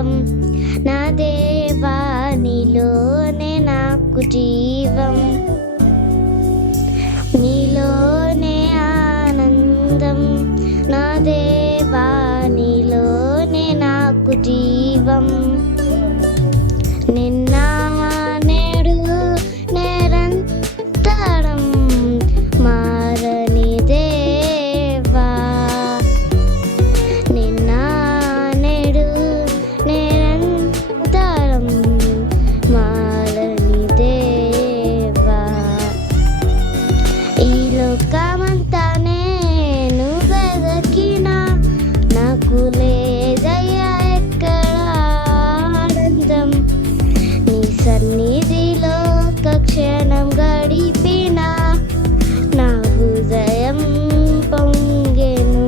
ఆనందం నా దేవా నీలోనే నాకు జీవం నీలోనే ఆనందం నా దేవా నీలోనే నాకు జీవం నిన్న నేడు నిరంతరం మారని దేవా నిన్న నేడు నిరంతరం మారని దేవా ఈ లోకమంతా నేను వెదకినా నాకు లేదయ్యా ఎక్కడ ఆనందం నీ సన్నిధిలో ఒక క్షణం గడిపినా నా హృదయం పొంగెను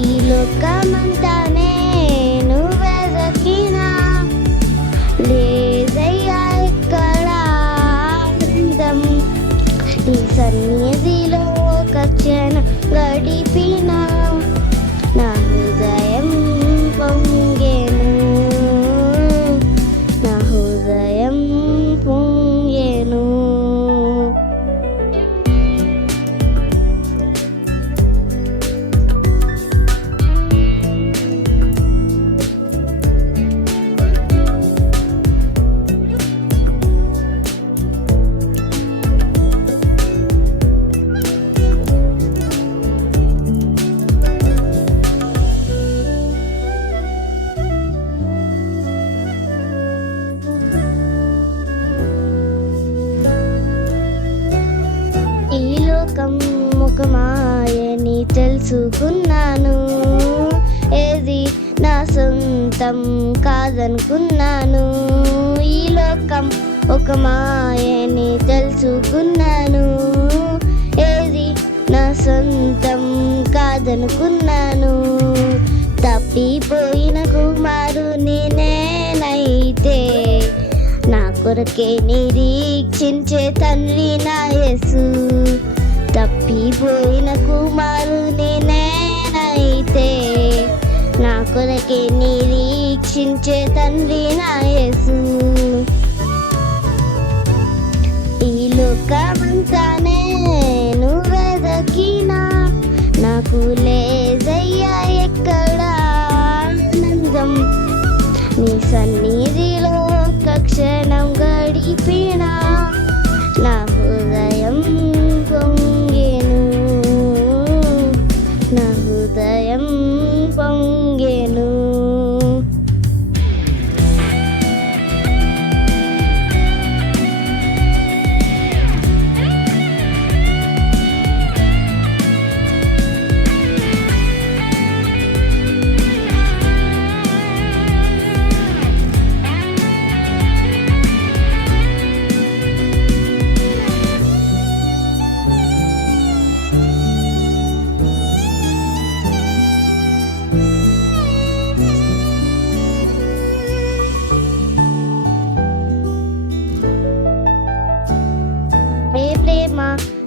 ఈ లోకమంతా నేను వెదకినా లేదయ్యా ఎక్కడ ఆనందం నీ సన్నిధిలో ఒక క్షణం గడిపినా నా హృదయం పొంగెను నా హృదయం పొంగెను ఈ లోకం ముఖమాయని తెలుసుకున్నాను ఏది నా సొంతం కాదనుకున్నాను ఈ లోకం ఒక మాయని తెలుసుకున్నాను ఏది నా సొంతం కాదనుకున్నాను తప్పిపోయిన కుమారుని నేనైతే నా కొరకే నిరీక్షించే తండ్రి నా యేసు తప్పిపోయిన కుమారుని నేనైతే నా కొరకే నిరీక్షించే తండ్రి నా యేసు ఈ లోకమంతా నేను వెదకినా నాకు లేదయ్యా ఎక్కడ ఆనందం నీ సన్నిధిలో ఒక క్షణం గడిపినా నా హృదయం పొంగెను నా హృదయం పొంగెను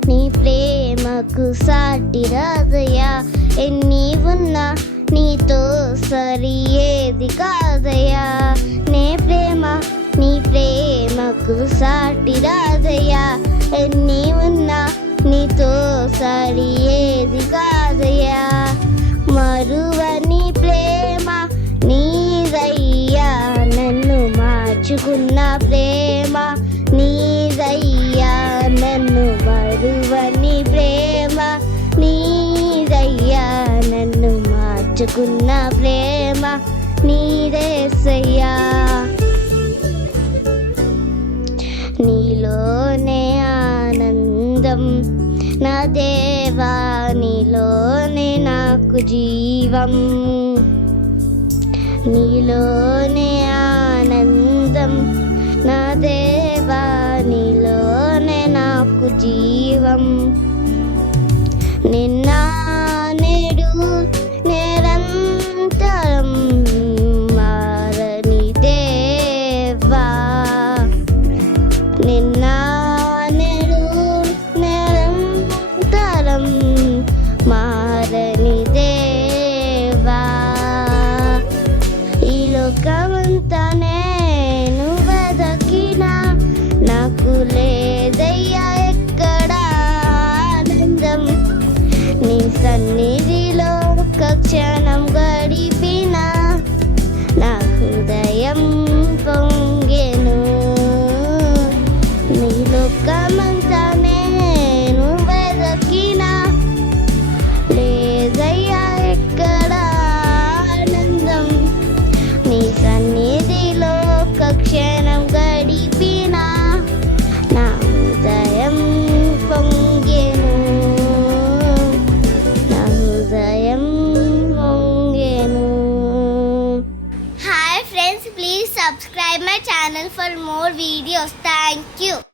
నీ ప్రేమకు సాటి రాదయ్యా ఎన్ని ఉన్నా నీతో సరి ఏది కాదయ్యా నీ ప్రేమకు సాటి రాదయ్యా ఎన్ని ఉన్నా నీతో సరి ఏది కాదయ్యా మరువని ప్రేమ నీదయ్యా నన్ను మార్చుకున్న ప్రేమ నీదయ్యా నన్ను మరువని ప్రేమ నీదయ్యా నన్ను మార్చుకున్న ప్రేమ నీదేసయ్యా నీలోనే ఆనందం నా దేవా నీలోనే నాకు జీవం నీలోనే ఆనందం నా దేవా నీలోనే నాకు జీవం నిన్న నేడు నిరంతరం మారని దేవా నిన్న నేడు నిరంతరం మారని దేవా Please subscribe my channel for more videos. Thank you.